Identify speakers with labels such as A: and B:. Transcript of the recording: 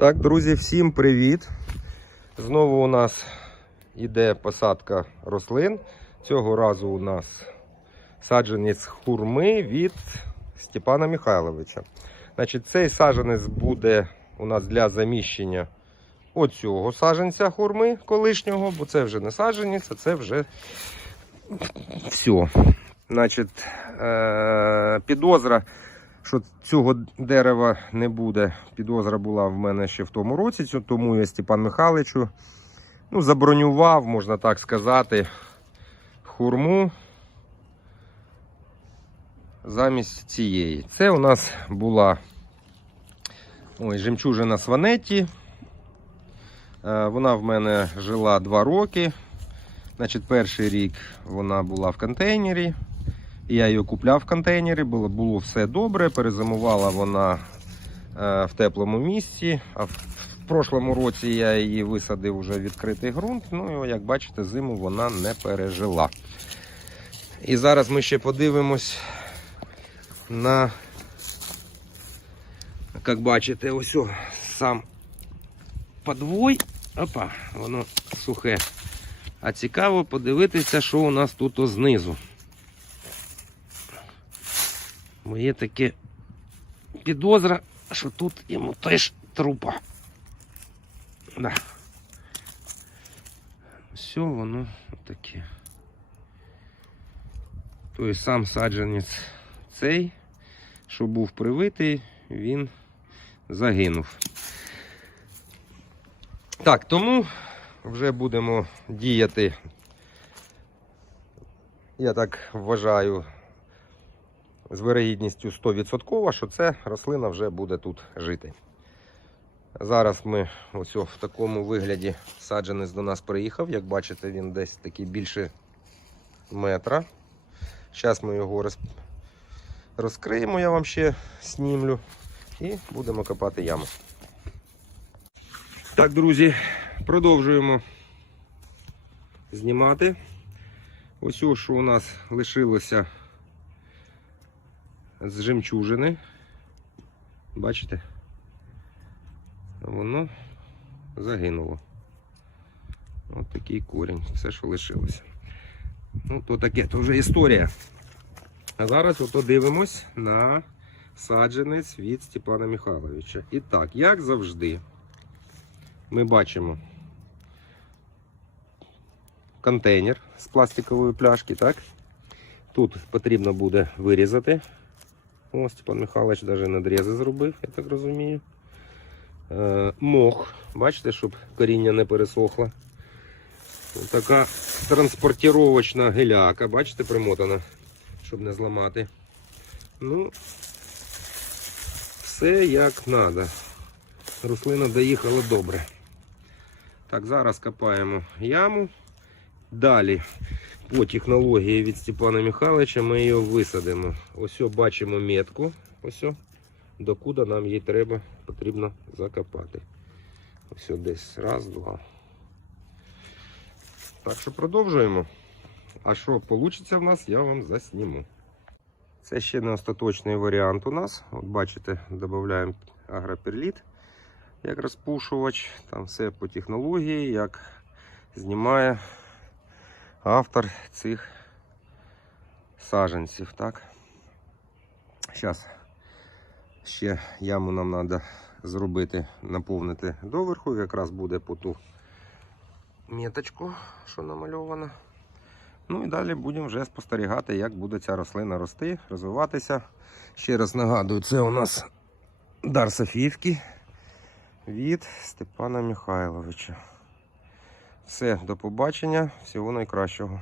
A: Так, друзі, всім привіт! Знову у нас іде посадка рослин. Цього разу у нас саджанець хурми від Степана Михайловича. Значить, цей саджанець буде у нас для заміщення оцього саджанця хурми колишнього, бо це вже не саджанець, а це вже все. Значить, е- підозра що цього дерева не буде. Підозра була в мене ще в тому році, тому я Степан Михайловичу ну, забронював, можна так сказати, хурму замість цієї. Це у нас була ой, жемчужина Сванетті. Е, Вона в мене жила 2 роки. Значить, перший рік вона була в контейнері. Я її купляв в контейнері, було, було все добре. Перезимувала вона е, в теплому місці. А в, прошлому році я її висадив уже в відкритий ґрунт. Ну і як бачите, зиму вона не пережила. І зараз ми ще подивимось на, як бачите, ось сам подвой. Опа, воно сухе. А цікаво подивитися, що у нас тут знизу. Моє таке підозра, що тут йому теж трупа. Да. Все воно таке. Тобто сам саджанець цей, що був привитий, він загинув. Так, тому вже будемо діяти, я так вважаю, з вирогідністю 100%, що ця рослина вже буде тут жити. Зараз ми ось в такому вигляді саджанець до нас приїхав. Як бачите, він десь такий більше метра. Зараз ми його роз... розкриємо, я вам ще снімлю, і будемо копати яму. Так, друзі, продовжуємо знімати. Ось що у нас лишилося з жемчужини. Бачите? Воно загинуло. Ось такий корінь, все, що лишилося. Ну, то таке, то вже історія. А зараз ото дивимось на саджанець від Степана Михайловича. І так, як завжди, ми бачимо контейнер з пластикової пляшки, так? Тут потрібно буде вирізати. О, Степан Михайлович навіть надрізи зробив, я так розумію. Е, мох, бачите, щоб коріння не пересохло. Така транспортировочна геляка, бачите, примотана, щоб не зламати. Ну, все як треба. Рослина доїхала добре. Так, зараз копаємо яму. Далі по технології від Степана Михайловича ми її висадимо. Ось бачимо метку. Ось докуди нам її треба, потрібно закопати. Ось десь раз, два. Так що продовжуємо. А що вийде в нас, я вам засніму. Це ще не остаточний варіант у нас. От бачите, додаємо агроперліт як розпушувач. Там все по технології, як знімає автор цих саджанців. Так? Зараз ще яму нам треба зробити, наповнити доверху, якраз буде по ту меточку, що намальована. Ну і далі будемо вже спостерігати, як буде ця рослина рости, розвиватися. Ще раз нагадую, це у нас дар Софіївки від Степана Михайловича. Все, до побачення, всього найкращого.